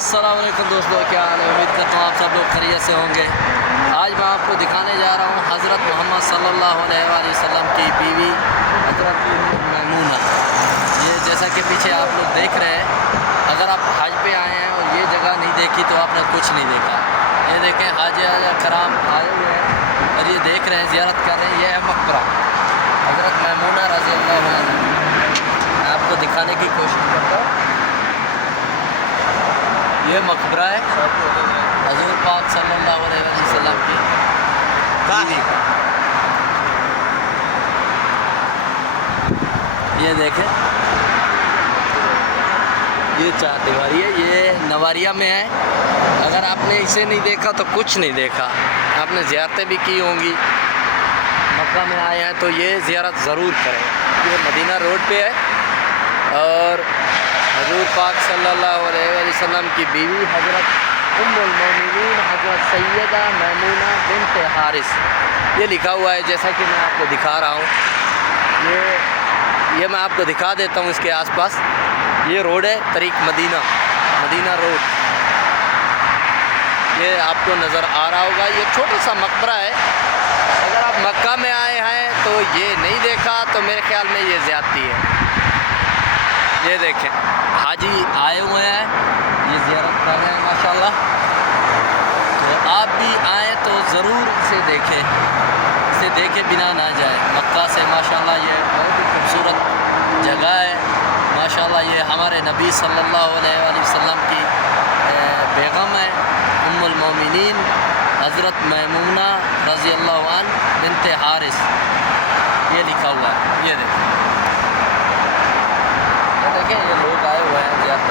अस्सलाम वालेकुम दोस्तों, क्या हाल है। उम्मीद करता हूँ आप सब लोग खैरियत से होंगे। आज मैं आपको दिखाने जा रहा हूँ हज़रत मोहम्मद सल्लल्लाहु अलैहि वसल्लम की बीवी हज़रत मैमूना। ये जैसा कि पीछे आप लोग देख रहे हैं, अगर आप हज पे आए हैं और ये जगह नहीं देखी तो आपने कुछ नहीं देखा। ये देखें, हाजी कराम आए हुए हैं और ये देख रहे हैं, ज़ियारत कर रहे हैं। ये है मकबरा हज़रत मैमूना रज़ी अल्लाह अन्हा। मैं आपको दिखाने की कोशिश करता हूँ। ये मकबरा है हज़ूर पाक सल्लल्लाहु अलैहि वसल्लम की बीवी का। ये देखें, ये चार दीवारी है, ये नवारिया में है। अगर आपने इसे नहीं देखा तो कुछ नहीं देखा। आपने ज़ियारतें भी की होंगी, मक्का में आए हैं तो ये ज़ियारत ज़रूर करें। ये मदीना रोड पे है और हज़ूर पाक सल्लल्लाहु अलैहि वसल्लम की बीवी हज़रत उम्मुल मोमिनीन हज़रत सैयदा मैमूना बिन्त हारिस, ये लिखा हुआ है। जैसा कि मैं आपको दिखा रहा हूँ, ये मैं आपको दिखा देता हूँ। इसके आसपास ये रोड है, तरीक मदीना रोड, ये आपको नज़र आ रहा होगा। ये छोटा सा मकबरा है। अगर आप मक्का में आए हैं तो ये नहीं देखा तो मेरे ख्याल में ये ज़्यादती है। ये देखें, हाजी आए हुए हैं, ये ज़ियारत कर रहे हैं माशाल्लाह। तो आप भी आएँ तो ज़रूर इसे देखें, इसे देखे बिना ना जाए। मक्का से माशाल्लाह ये बहुत ही खूबसूरत जगह है माशाल्लाह। ये हमारे नबी सल्लल्लाहु अलैहि वसल्लम की बेगम है, उम्मुल मोमिनीन हज़रत मैमूना रज़ी अल्लाह अन्हा बिन्त हारिस, ये लिखा हुआ है। ये देखें, ये लोग आए हुए हैं ज़्यादा।